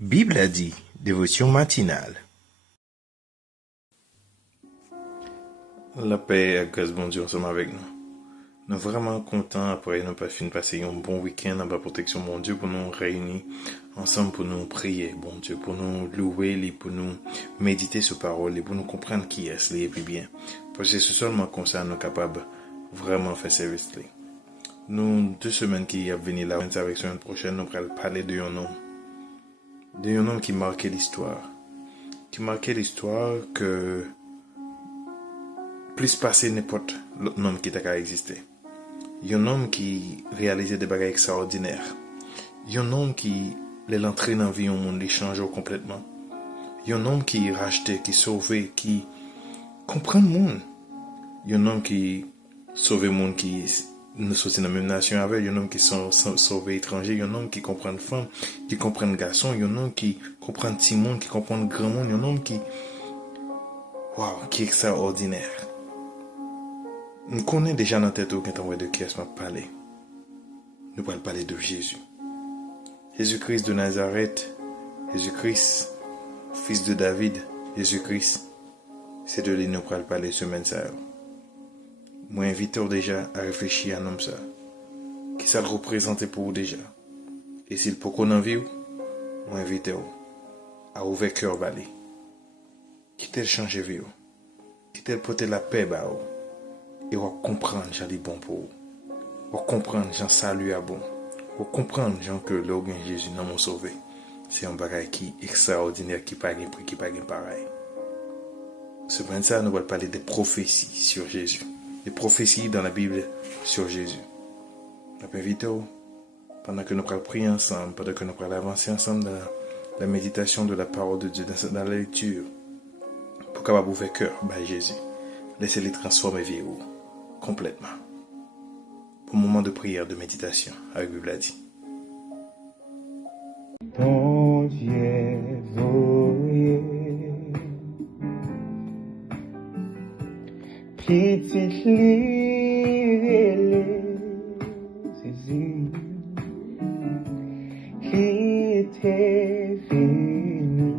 Bible a dit, dévotion matinale. La paix et la grâce bon Dieu ensemble avec nous. Nous sommes vraiment contents après nous passer un bon week-end en protection bon Dieu pour nous réunir ensemble pour nous prier bon Dieu, pour nous louer, pour nous méditer sur parole et pour nous comprendre qui est et puis bien. Parce que c'est seulement comme ça nous sommes capables vraiment faire service. Nous, 2 semaines qui viennent venir là, avec la semaine prochaine, nous allons parler de un homme qui marquait l'histoire. Qui marquait l'histoire que plus passé n'importe l'autre homme qui t'a existé. Un homme qui réalisait des bagages extraordinaires. Un homme qui l'entrée dans la vie au monde, les changeait complètement. Un homme qui rachetait, qui sauvait, qui comprend le monde. Un homme qui sauvait le monde, qui nous sommes dans la même nation avec, un homme qui sauve étranger, un homme qui comprend les femmes, qui comprend les garçons, un homme qui comprend le petit monde, qui comprend le grand monde, un homme qui est extraordinaire. Nous connaissons déjà dans la tête quand on voit de qui est-ce qu'on va parler. Nous allons parler de Jésus. Jésus-Christ de Nazareth, Jésus-Christ, fils de David, Jésus-Christ, c'est de lui nous allons parler semaine ça. Moi, invite déjà à réfléchir à un homme ça. Qui ça le représente pour vous déjà. Et s'il peut qu'on en vive, moi, invite à ouvrir cœur balai. Qui tel changer vie, qui tel porter la paix ba ou. Et on comprendre j'en est bon pour vous. On comprendre j'en salue à bon. On comprendre j'en que l'organe Jésus n'a mon sauvé. C'est un bagage qui extraordinaire qui pas prix qui pas pareil. Ce matin ça nous va parler des prophéties sur Jésus. Des prophéties dans la Bible sur Jésus. Je t'invite pendant que nous allons prier ensemble, pendant que nous allons avancer ensemble dans la méditation de la parole de Dieu, dans la lecture, pour capable ouvrir cœur par Jésus. Laissez-les transformer vie complètement. Pour un moment de prière, de méditation, avec Bible a dit. Bon Dieu, voyez, petite livre, Jésus, qui était venu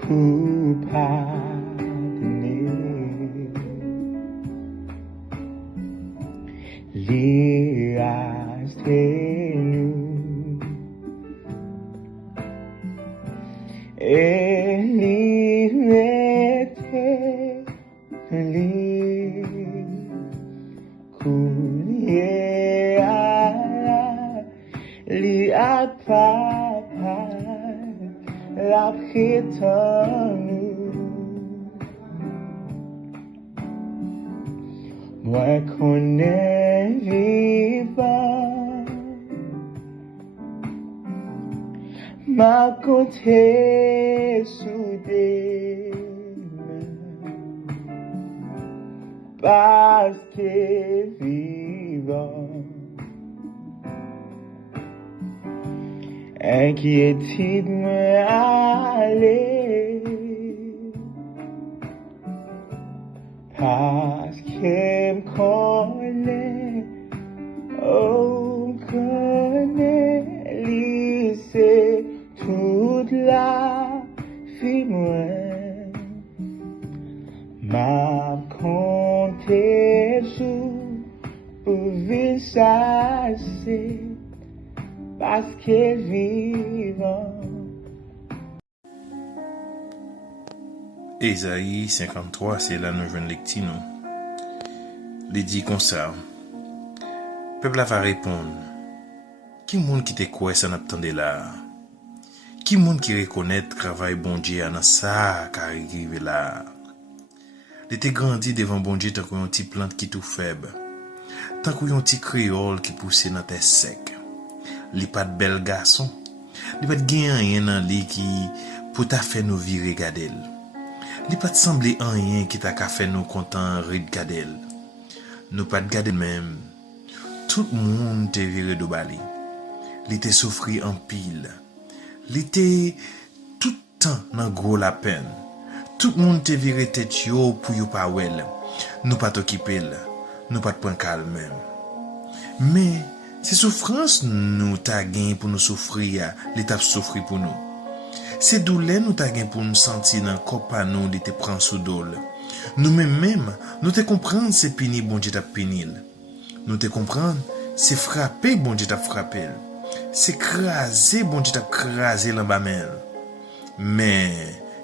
pour pardonner les racheter nous et liberté les couler à la papa la prétendue. Moi connais vivant ma côté soudée parce que vivant inquiétude me aller parce que me connaît, oh connaît lycée toute la vie moi m'a compté sous pour vivre ça c'est parce que vivant. Ésaïe 53, c'est là nous joignons lectino. Il dit comme ça. Peuple va répondre. Qui monde qui te croit ça n'attendait là? Qui monde qui reconnaît travail bon Dieu dans ça qui arrive là? Il était grandi devant bon Dieu tant qu'un petit plante qui tout faible. Tant qu'un petit créole qui poussait dans terre sec. Il pas de bel garçon. Il pas de gain rien dans lui qui pour ta fait nous virer regarder. Il pas de sembler rien qui t'a fait nous content regarder. Nous pas de garder même. Tout le monde te viré de bali. Il était souffri en pile. Il était tout temps dans gros la peine. Tout le monde te viré tête yo pour yo pas wel. Nous pas t'occuper, nous pas te prendre calme même. Mais C'est souffrance nous t'a gagné pour nous souffrir, l'étape souffrir pour nous. C'est douleur nous t'a gagné pour nous sentir dans le corps pas nous, l'été prend sous dole. Nous-mêmes, nous te comprendre c'est pini, bon Dieu t'a pini. Nous te comprendre, c'est frapper, bon Dieu t'a frappé. C'est craser, bon Dieu t'a crasé l'embamel. Mais,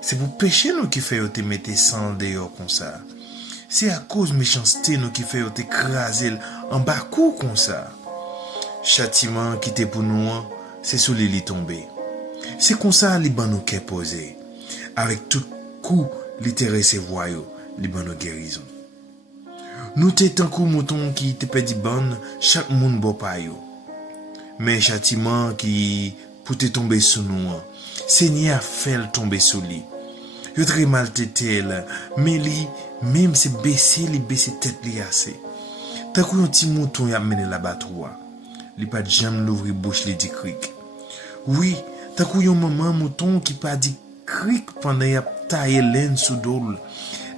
c'est pour pécher nous qui fait te mettre sans dehors comme ça. C'est à cause méchanceté nous qui fait te craser en bas coup comme ça. Châtiment qui était pour nous, c'est sous les lits tombés. C'est comme ça les ban nous qu'est posé. Avec tout coup, littéraire c'est voyou, les ban nous guérison. Nous t'es tant coup mouton qui te pédi bonne, chaque monde bon pa yo. Mais châtiment qui pour te tomber sous nous, Seigneur a fait le tomber sous lui. Yo très mal tété là, mais lui même c'est baisser tête li assez. Tant qu'on un petit mouton y a mené la battoir. Li pas jamais l'ouvrir bouche li dit cric. Oui, tant qu'on yon maman mouton qui pas dit cric pendant y a taillé laine sous dol.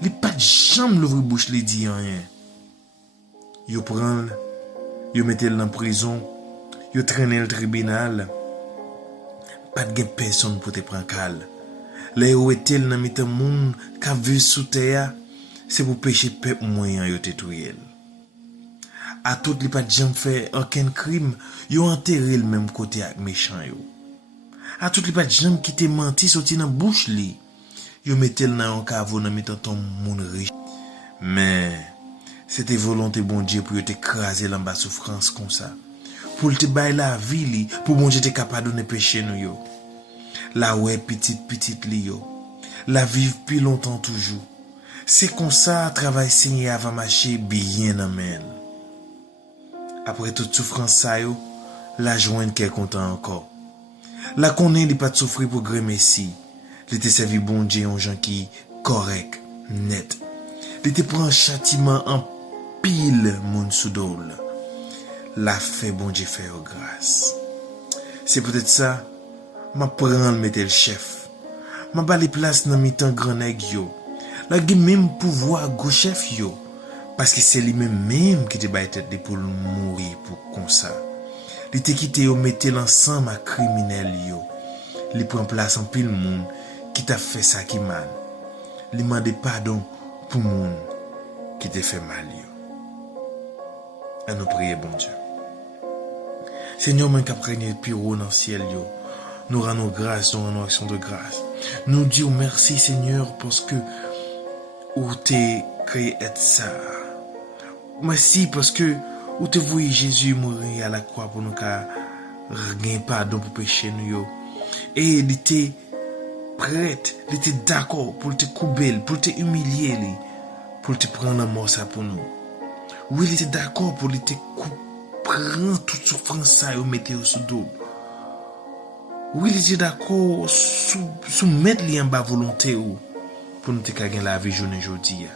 Li pas jamais l'ouvrir bouche li dit rien. Yo prend, yo mette en prison, yo traîne le tribunal. Pas de personne pour te prendre cal. Là où est-elle dans mitan monde qu'a vu sous terre, c'est pour pécher peuple moyen yo te touyer. À tout li pas jamais fait aucun crime, yo enterré le même côté avec méchant yo. À tout li pas jamais quitter menti sorti dans bouche li. Yo mettel dans un caveau dans mitan ton monde riche. Mais c'était volonté bon Dieu pour te craser l'en bas souffrance comme ça. Pour te bailler la vie li, pour bon Dieu te capable donner péché nous yo. La ouais petite li yo. La vivre plus longtemps toujours. C'est comme ça travail Seigneur va marcher bien dans men. Après toute souffrance ça yo, la joindre qu'est content encore. La connaît li pas de souffrir pour grand messie. Li te servi bon Dieu en gens qui correct, net. Li te prend châtiment en pile moun soudol. La fait bon Dieu fait au grâce. C'est peut-être ça, ma prend mettre le chef. Ma ba les place dans mi-temps grand nèg yo. La gi même pouvoir go chef yo parce que c'est lui même qui te baille tête pour mourir pour comme ça. Li te quitté yo mettre l'ensemble à criminel yo. Li prend place en pile monde qui t'a fait ça qui mal. Li mande pardon pour monde qui te fait mal yo. À nous prier bon Dieu. Seigneur, même qu'après le piro dans le ciel, yo, nous rendons grâce, nous rendons action de grâce. Nous disons merci, Seigneur, parce que vous t'es créé être ça. Merci parce que vous te voyez Jésus mourir à la croix pour nous car rien pardon pour pécher nous yo. Et il était prête, il était d'accord pour te couper, pour te humilier, pour te prendre la mort ça pour nous. Oui, il était d'accord pour te couper. Prends toute souffrance ça et mettez au sous dos. Oui, il est d'accord soumettre li en bas volonté ou pour nous te gagner la vie journée aujourd'hui.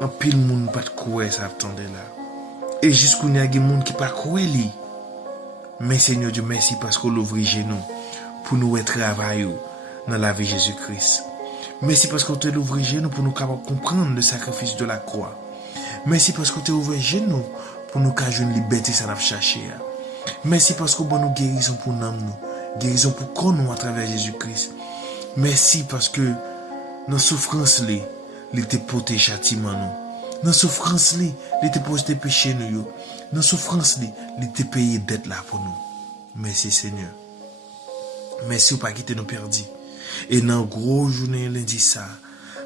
En pile monde pas de croire ça attendait là. Et jusqu'où n'y a des monde qui pas croire li. Mais Seigneur Dieu merci parce qu'on l'ouvre genou pour nous travailler dans la vie Jésus-Christ. Merci parce qu'on te l'ouvre genou pour nous capable comprendre le sacrifice de la croix. Merci parce qu'on te ouvre genou pour nous cacher une liberté ça n'a cherché. Merci parce que bon nous guérison pour nous, guérison pour qu'on nous à travers Jésus-Christ. Merci parce que dans souffrance li, il te porté châtiment nous. Dans souffrance li, il te porté péché nous yo. Dans souffrance li, il te payé dette là pour nous. Merci Seigneur. Merci pour pas quitter nous perdus. Et dans gros journée lundi ça,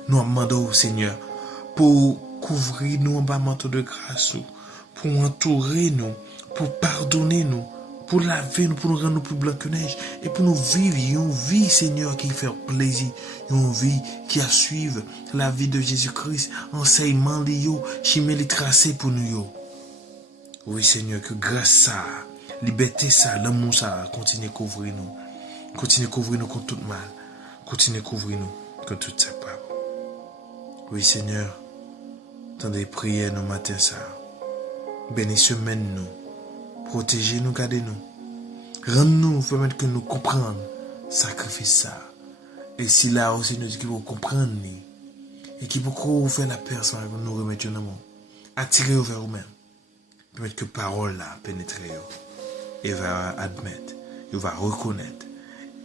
nous demandons au Seigneur pour couvrir nous en bas manteau de grâce. Pour entourer nous, pour pardonner nous, pour laver nous, pour nous rendre plus blancs que neige, et pour nous vivre une vie, Seigneur, qui fait plaisir, une vie qui a suivre la vie de Jésus-Christ, enseignement liyo, chimé les tracés pour nous yo. Oui, Seigneur, que grâce ça, liberté ça, l'amour ça, continue à couvrir nous, continue à couvrir nous contre tout mal, continue à couvrir nous contre toute sa part. Oui, Seigneur, dans des prières nos matins ça. Bénissez nous, protégez-nous, gardez-nous. Rends-nous, permettez que nous comprenions sacrifice ça. Et si là aussi nous dit qu'il faut comprendre, et qu'il faut faire la personne pour nous remettre en amour. Attirez vers vous-même. Permettre que parole là pénètre et va admettre, il va reconnaître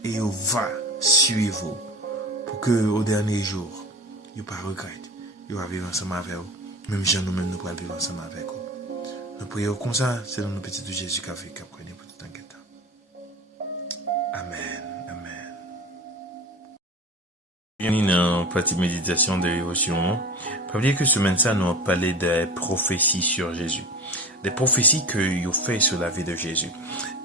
et il va suivre pour que au dernier jour, il pas regrette, il va vivre ensemble avec vous. Même si nous-mêmes nous pourrons vivre ensemble avec vous. Nous prions comme ça, c'est dans le petit de Jésus qui a fait qu'après pour tout un temps. Amen. Amen. Bienvenue dans la petite méditation de l'émotion. Pas oublier que semaine ça, nous avons parlé des prophéties sur Jésus. Des prophéties que vous fait sur la vie de Jésus.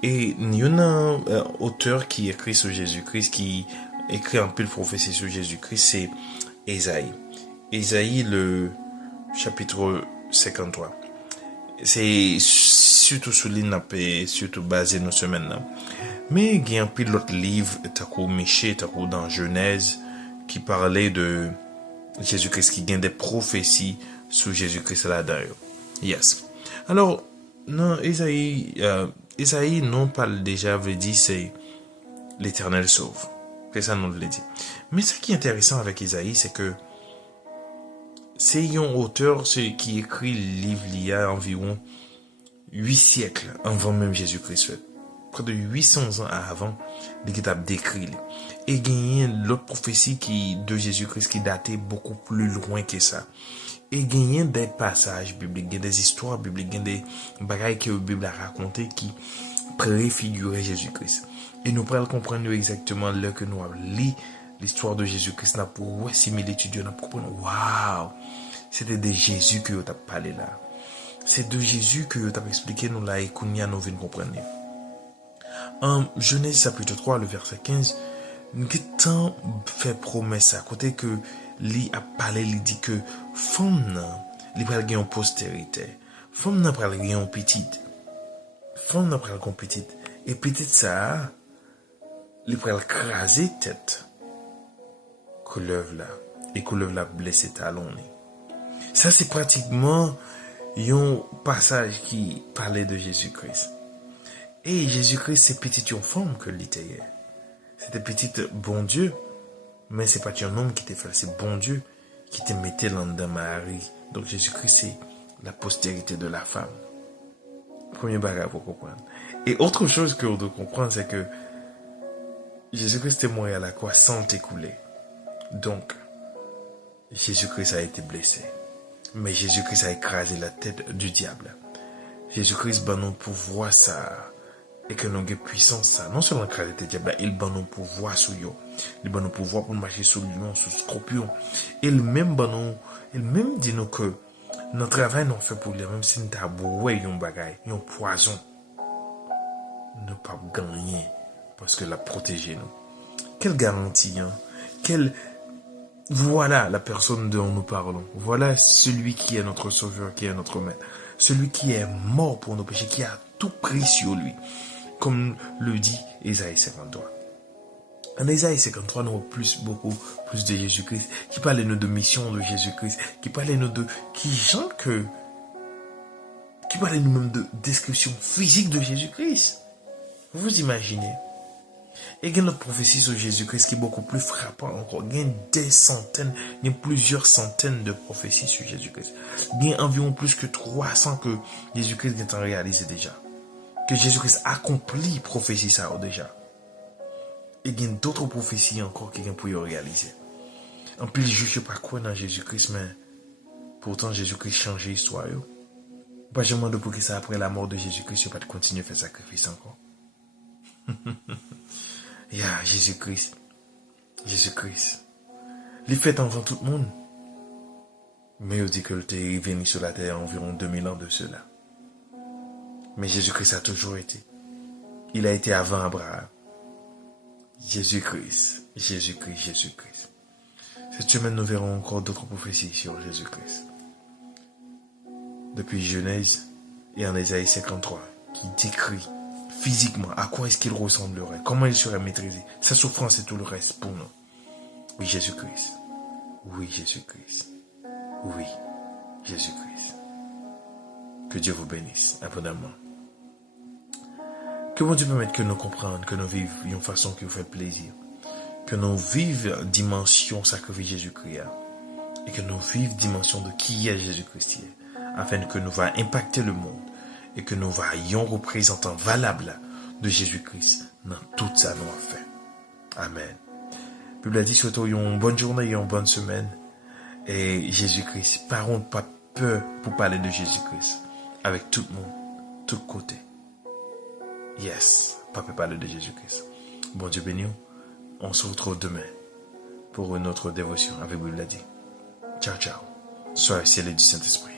Et il y a un auteur qui écrit sur Jésus-Christ, qui écrit un peu de prophéties sur Jésus-Christ, c'est Ésaïe. Ésaïe, le chapitre 53. C'est surtout souligné, surtout basé nos semaines là. Mais il y a un peu d'autres livres, t'as Michée, t'as dans Genèse, qui parlait de Jésus-Christ, qui gagne des prophéties sur Jésus-Christ là-dedans. Yes. Alors, non, Ésaïe non parle déjà, veut dire, c'est l'Éternel sauve. C'est ça, nous le dit. Mais ce qui est intéressant avec Ésaïe, c'est que c'est un auteur qui écrit le livre il y a environ 8 siècles avant même Jésus-Christ. Près de 800 ans avant, il a décrit. Et il y a l'autre prophétie de Jésus-Christ qui datait beaucoup plus loin que ça. Et il y a des passages bibliques, des histoires bibliques, des bagailles que la Bible a racontées qui préfiguraient Jésus-Christ. Et nous pourrons comprendre exactement là que nous avons lu l'histoire de Jésus-Christ, là pour similitude, nous comprendre, waouh, c'était de Jésus que tu as parlé là. C'est de Jésus que tu as expliqué nous là et qu'on y a nous venons comprendre. En Genèse chapitre 3, le verset 15, nous avons fait promesse à côté que lui a parlé, il dit que femme n'a pas une postérité, femme n'a pas une petite, femme n'a pas une petite, et petite ça, il va craser tête, couleuvre là, et couleuvre là blessé talon. Ça c'est pratiquement un passage qui parlait de Jésus-Christ. Et Jésus-Christ c'est petite une femme que l'était. C'était petite bon Dieu. Mais c'est pas un homme qui t'a fait, c'est bon Dieu qui te mettait dans Marie. Donc Jésus-Christ, c'est la postérité de la femme. Premier bagage pour comprendre. Et autre chose que on doit comprendre, c'est que Jésus-Christ est mort à la croix sans t'écouler. Donc, Jésus-Christ a été blessé. Mais Jésus-Christ a écrasé la tête du diable. Jésus-Christ va nous pouvoir ça. Et que nous avons puissance ça. Non seulement écraser le diable, il va nous pouvoir sur eux. Il va nous pouvoir pour marcher sur lion, sur scorpion. Il même dit nous que notre travail nous fait pour lui, même si nous avons un bagage, un poison. Nous pas gagner parce que la protéger nous. Quelle garantie, hein? Voilà la personne dont nous parlons. Voilà celui qui est notre sauveur, qui est notre maître. Celui qui est mort pour nos péchés, qui a tout pris sur lui. Comme le dit Ésaïe 53. En Ésaïe 53, nous avons beaucoup plus de Jésus-Christ, qui parle nous de mission de Jésus-Christ, qui parle nous de qui parle nous même de description physique de Jésus-Christ. Vous imaginez? Et il y a notre prophétie sur Jésus-Christ qui est beaucoup plus frappant encore. Il y a des centaines, il y a plusieurs centaines de prophéties sur Jésus-Christ. Il y a environ plus que 300 que Jésus-Christ est réalisé déjà. Que Jésus-Christ accomplit prophétie ça déjà. Et il y a d'autres prophéties encore qui vient pour y réaliser. En plus, je ne sais pas quoi dans Jésus-Christ, mais pourtant Jésus-Christ change l'histoire. Pas jamais de pour que ça après la mort de Jésus-Christ, je pas de continuer à faire sacrifice encore. Jésus-Christ. Il fait avant tout le monde. Mais il dit que il est venu sur la terre environ 2000 ans de cela. Mais Jésus-Christ a toujours été. Il a été avant Abraham. Jésus-Christ. Cette semaine, nous verrons encore d'autres prophéties sur Jésus-Christ. Depuis Genèse et en Ésaïe 53, qui décrit physiquement à quoi est-ce qu'il ressemblerait, comment il serait maîtrisé, sa souffrance et tout le reste pour nous. Oui, Jésus-Christ. Oui, Jésus-Christ. Oui, Jésus-Christ. Que Dieu vous bénisse abondamment. Que bon Dieu permette que nous comprenions, que nous vivions d'une façon qui vous fait plaisir. Que nous vivions dimension sacrifice Jésus-Christ. Et que nous vivions dimension de qui est Jésus-Christ. Afin que nous va impacter le monde. et que nous voyons représentant valable de Jésus-Christ dans tout ça nous a fait. Amen. La Bible a dit souhaitons une bonne journée et une bonne semaine. Et Jésus-Christ, parlons pas peur pour parler de Jésus-Christ avec tout le monde, tout côté. Yes, pas peur parler de Jésus-Christ. Bon Dieu béni, on se retrouve demain pour une autre dévotion avec Bible a dit. Ciao, ciao. Soyez scellés du Saint-Esprit.